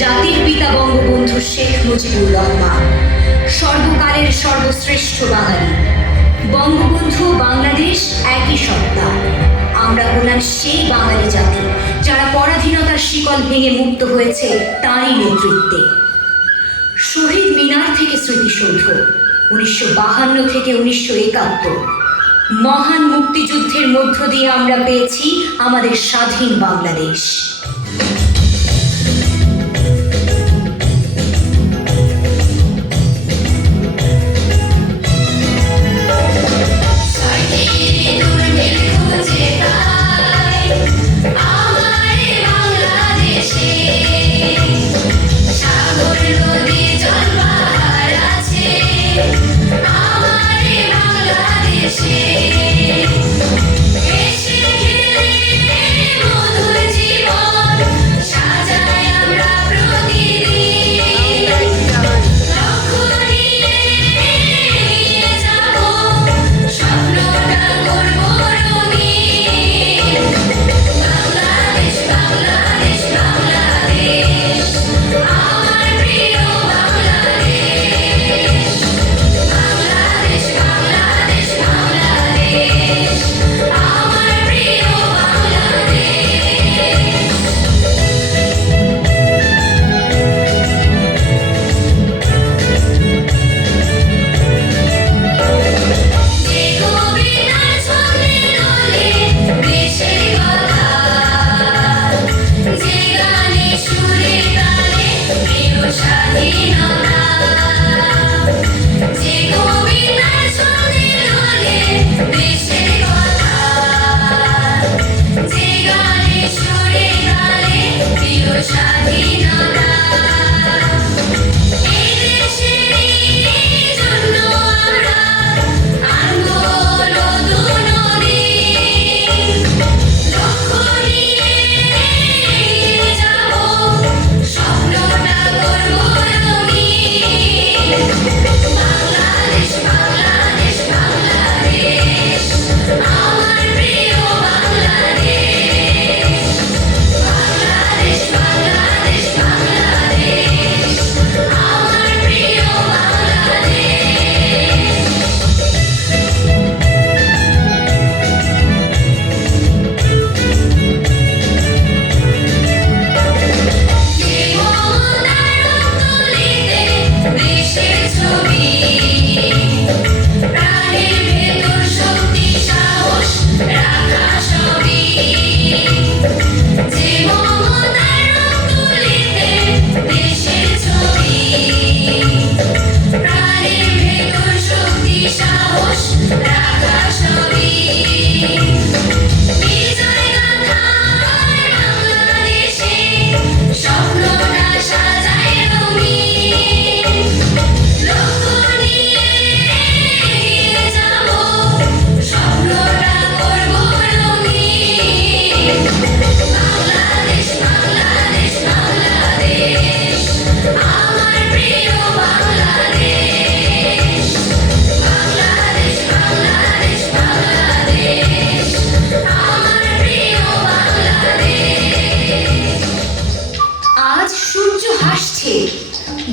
জাতির পিতা বঙ্গবন্ধু শেখ মুজিবুর রহমান, সর্বকালের সর্বশ্রেষ্ঠ বাঙালি। বঙ্গবন্ধু বাংলাদেশ একই সত্তা। আমরা হলাম সেই বাঙালি জাতি যারা পরাধীনতার শিকল ভেঙে মুক্ত হয়েছে তারই নেতৃত্বে। শহীদ মিনার থেকে স্মৃতিসৌধ, 1952 থেকে 1971, মহান মুক্তিযুদ্ধের মধ্য দিয়ে আমরা পেয়েছি আমাদের স্বাধীন বাংলাদেশ।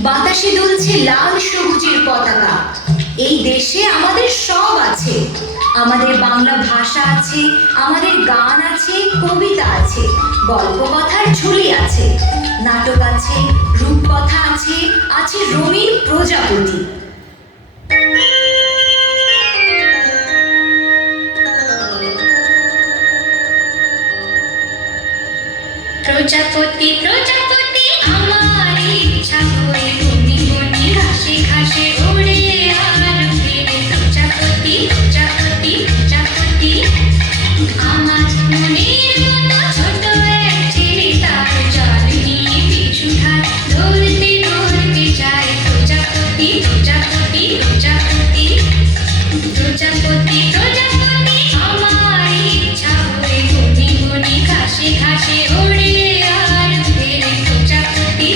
বাতাসে দুলছে লাল সবুজের পতাকা। এই দেশে আমাদের সব আছে। আমাদের বাংলা ভাষা আছে, আমাদের গান আছে, কবিতা আছে, গল্প কথার ঝুলি আছে, নাটক আছে, রূপকথা আছে, আছে রঙিন প্রজাপতি। প্রজাপতি প্রজাপতি আমার ইচ্ছা করে বনি বনি ঘাসে ঘাসে ওড়ে আর ফিরে। প্রজাপতি প্রজাপতি প্রজাপতি আমার মনের মতো ছোট এক ছেলে, তার জাল নিয়ে পিছু ধার ধরতে ধরতে যায়। প্রজাপতি প্রজাপতি প্রজাপতি প্রজাপতি প্রজাপতি আমার ইচ্ছা করে বনি বনি ঘাসে ঘাসে ওড়ে আর ফিরে। প্রজাপতি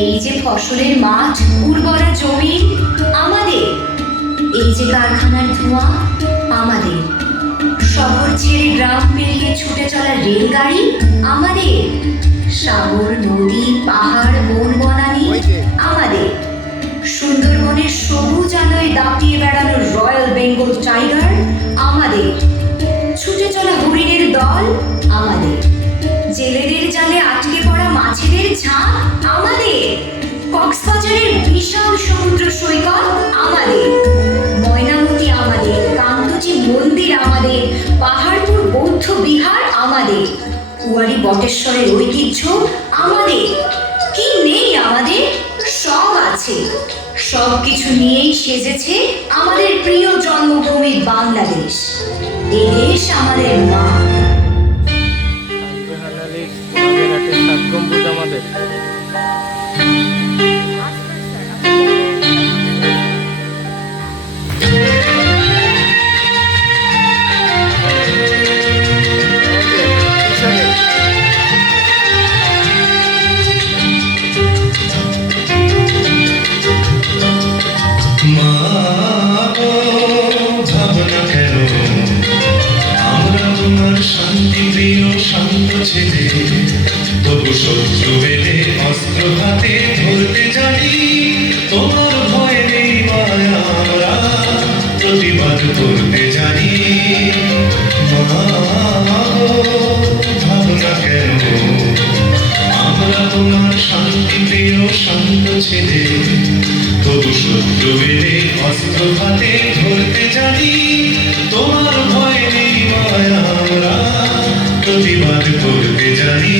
এই যে ফসলের মাঠ, উর্বরা জমি আমাদের, এই যে কারখানার ধোঁয়া আমাদের, শহর ছেড়ে গ্রাম পেরিয়ে ছুটে চলা রেলগাড়ি আমাদের, সাগর নদী পাহাড় বন বনানী আমাদের, সুন্দরবনের সবুজ আলোয় দাপিয়ে বেড়ানো রয়্যাল বেঙ্গল টাইগার আমাদের, ছুটে চলা হরিণের দল আমাদের, জেলেদের জালে আটকে পড়া মাছেদের ঝাঁক আমাদের, কক্সবাজারের বিশাল সমুদ্র সৈকত আমাদের, ময়নামতি আমাদের, কান্তজি মন্দির আমাদের, পাহাড়পুর বৌদ্ধ বিহার আমাদের, কুয়ারি বটেশ্বরের ঐতিহ্য আমাদের। কি নেই আমাদের? সব আছে। সব কিছু নিয়েই সেজেছে আমাদের প্রিয় জন্মভূমি বাংলাদেশ। এই দেশ আমাদের মা। সাত গম্বুজ আমাদের। শান্তি প্রিয় শান্ত ছেলে, তবু শত্রু এলে অস্ত্র হাতে ধরতে জানি। তোমার ভয় নেই মায়া, আমরা প্রতিবাদ করতে জানি। ভাবনা কেন, আমরা তোমার শান্তি প্রিয় শান্ত ছেলে, তবু শত্রু এলে অস্ত্র হাতে ধরতে জানি। তোমার ভয় নেই মায়া, আমরা প্রতিবাদ করতে জানি।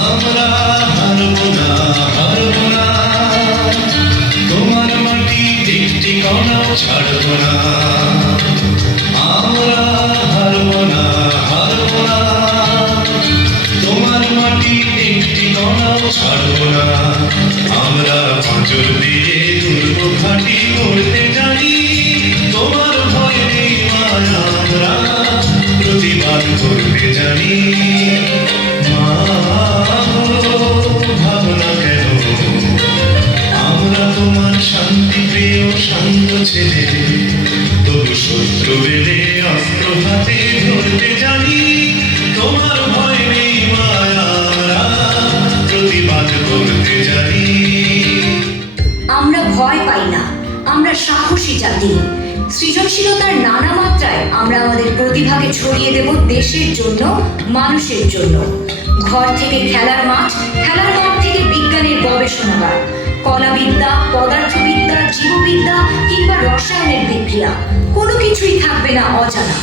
আমরা হারব না, হারব না, তোমার মাটি একটি কণাও ছাড়ব না। আমরা হারব না, হারব না, তোমার মাটি একটি কণাও ছাড়ব না। আমরা পাঁজর দিয়ে দুর্গ ঘাঁটি করতে জানি। তোমার ভয় নেই মায়া, আমরা প্রতিবাদ করতে জানি। মা ভাবনা কেন, আমরা তোমার শান্তি প্রিয় শান্ত ছেলে, তবু শত্রু বেলে অস্ত্র হাতে ধরতে জানি। তোমার ভয় নেই মায়া, আমরা প্রতিবাদ করতে জানি। আমরা ভয় পাই না, আমরা সাহসী জাতি। সৃজনশীলতার নানা মাত্রায় আমরা আমাদের প্রতিভাকে ছড়িয়ে দেব দেশের জন্য, মানুষের জন্য। ঘর থেকে খেলার মাঠ, খেলার মাঠ থেকে বিজ্ঞানের গবেষণাগার, কলাবিদ্যা, পদার্থবিদ্যা, জীববিদ্যা কিংবা রসায়নের বিক্রিয়া, কোনো কিছুই থাকবে না অজানা।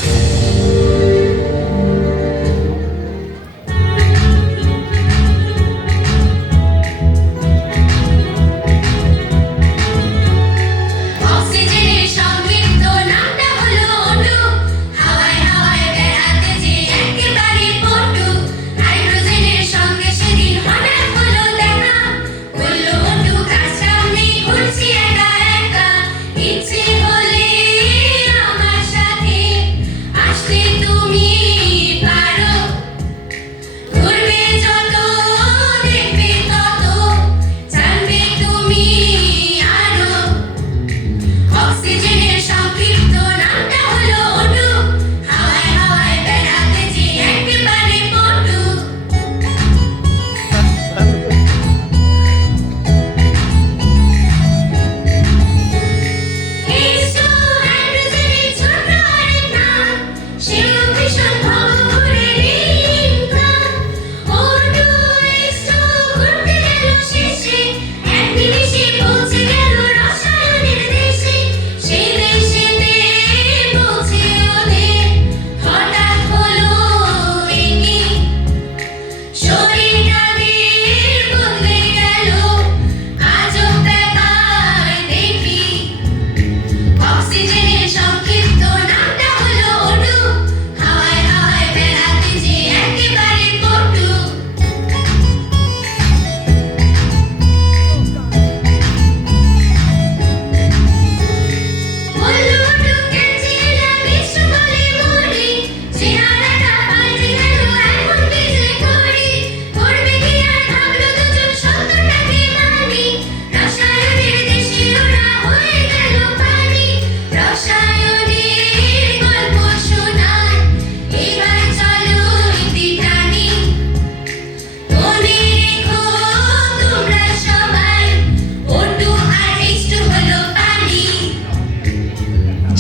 অক্সিজেনের সমৃদ্ধ নামটা হলো অণু, হাওয়ায় হাওয়ায় বেড়াতে যে একেবারে পটু। হাইড্রোজেনের সঙ্গে সেদিন হঠাৎ হলো দেখা, বললো অণু কার সামনে ঘুরছি একা একা। ইচ্ছে হলে আমার সাথে আসতে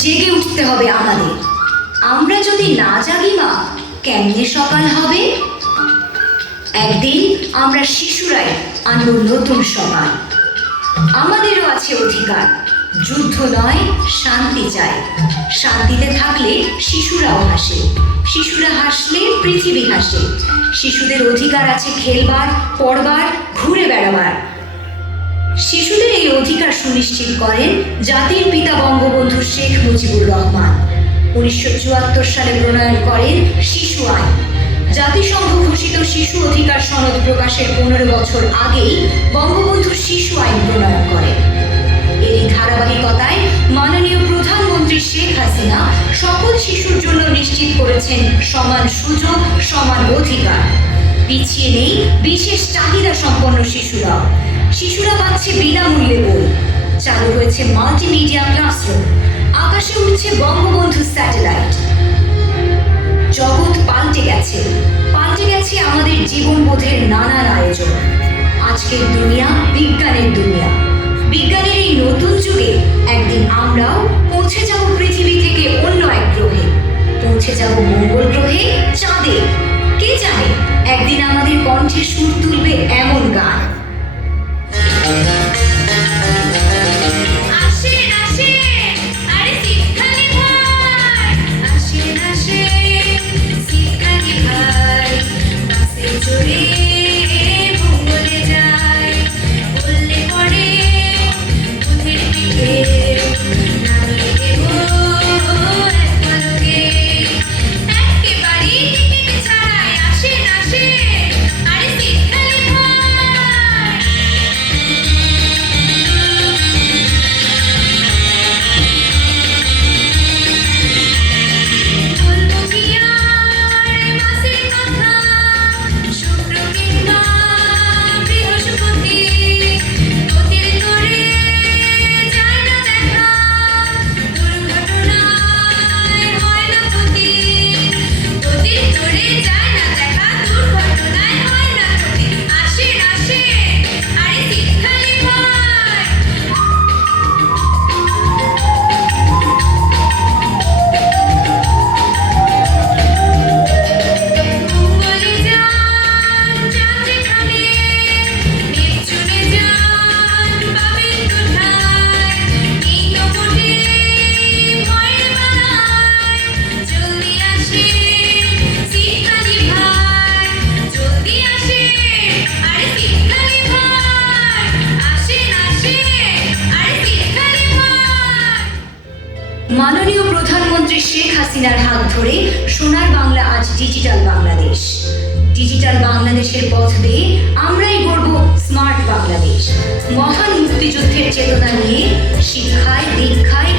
জেগে উঠতে হবে আমাদের। আমরা যদি না জাগি মা, কেমনে সকাল হবে? একদিন আমরা শিশুরাই আনব নতুন সকাল। আমাদেরও আছে অধিকার, যুদ্ধ নয় শান্তি চাই। শান্তিতে থাকলে শিশুরাও হাসে, শিশুরা হাসলে পৃথিবী হাসে। শিশুদের অধিকার আছে খেলবার, পড়বার, ঘুরে বেড়াবার। শিশুদের এই অধিকার সুনিশ্চিত করেন জাতির পিতা বঙ্গবন্ধু শেখ মুজিবুর রহমান। 1974 সালে প্রণয়ন করেন শিশু আইন। জাতিসংঘ ঘোষিত শিশু অধিকার সনদ প্রকাশের 15 বছর আগেই বঙ্গবন্ধু শিশু আইন প্রণয়ন করেন। এরই ধারাবাহিকতায় মাননীয় প্রধানমন্ত্রী শেখ হাসিনা সকল শিশুর জন্য নিশ্চিত করেছেন সমান সুযোগ, সমান অধিকার। পিছিয়ে নেই বিশেষ চাহিদা সম্পন্ন শিশুরা। শিশুরা পাচ্ছে বিনামূল্যে বই, চালু হয়েছে মাল্টিমিডিয়া ক্লাসরুম, আকাশে উঠছে বঙ্গবন্ধু স্যাটেলাইট। জগৎ পাল্টে গেছে, পাল্টে গেছে আমাদের জীবনবোধের নানান আয়োজন। আজকের দুনিয়া বিজ্ঞানের দুনিয়া। বিজ্ঞানের এই নতুন যুগে একদিন আমরাও পৌঁছে যাব পৃথিবী থেকে অন্য এক গ্রহে, পৌঁছে যাব মঙ্গল গ্রহে, চাঁদে। কে জানে একদিন আমাদের কণ্ঠে সুর তুলবে এমন গান। আসেন আসেন আরে শীতকালে ভাই, আসেন আসেন শীতকালে ভাই, বাসে চড়ে মঙ্গলে যায়, বললে পরে দুধের পিঠে নামিয়ে দেব এক পলকে, একেবারেই টিকিট ছাড়াই। আসেন আসেন আরে শীতকালে ভাই। বলবো কি আর মাসের কথা, শুক্র কিংবা বৃহস্পতি, গতির তোরে যায় না দেখা, দুর্ঘটনায় হয় না ক্ষতি, গতির তোরে যায় না দেখা, দুর্ঘটনায় হয় না ক্ষতি। আসেন আসেন আরে শীতকালে ভাই। মঙ্গলে যান চাঁদ যেখানে, নেপচুনে যান পাবেন কোথায়, নেই তো মোটে ভয়ের বালাই, জলদি আসেন শীতকালে ভাই, জলদি আসেন আরে শীতকালে ভাই, আসেন আসেন আরে শীতকালে ভাই। মাননীয় প্রধানমন্ত্রী শেখ হাসিনার হাত ধরে সোনার বাংলা আজ ডিজিটাল বাংলাদেশ। ডিজিটাল বাংলাদেশের পথ দিয়ে আমরাই গড়ব স্মার্ট বাংলাদেশ। মহান মুক্তিযুদ্ধের চেতনা নিয়ে শিক্ষায়, দীক্ষায়,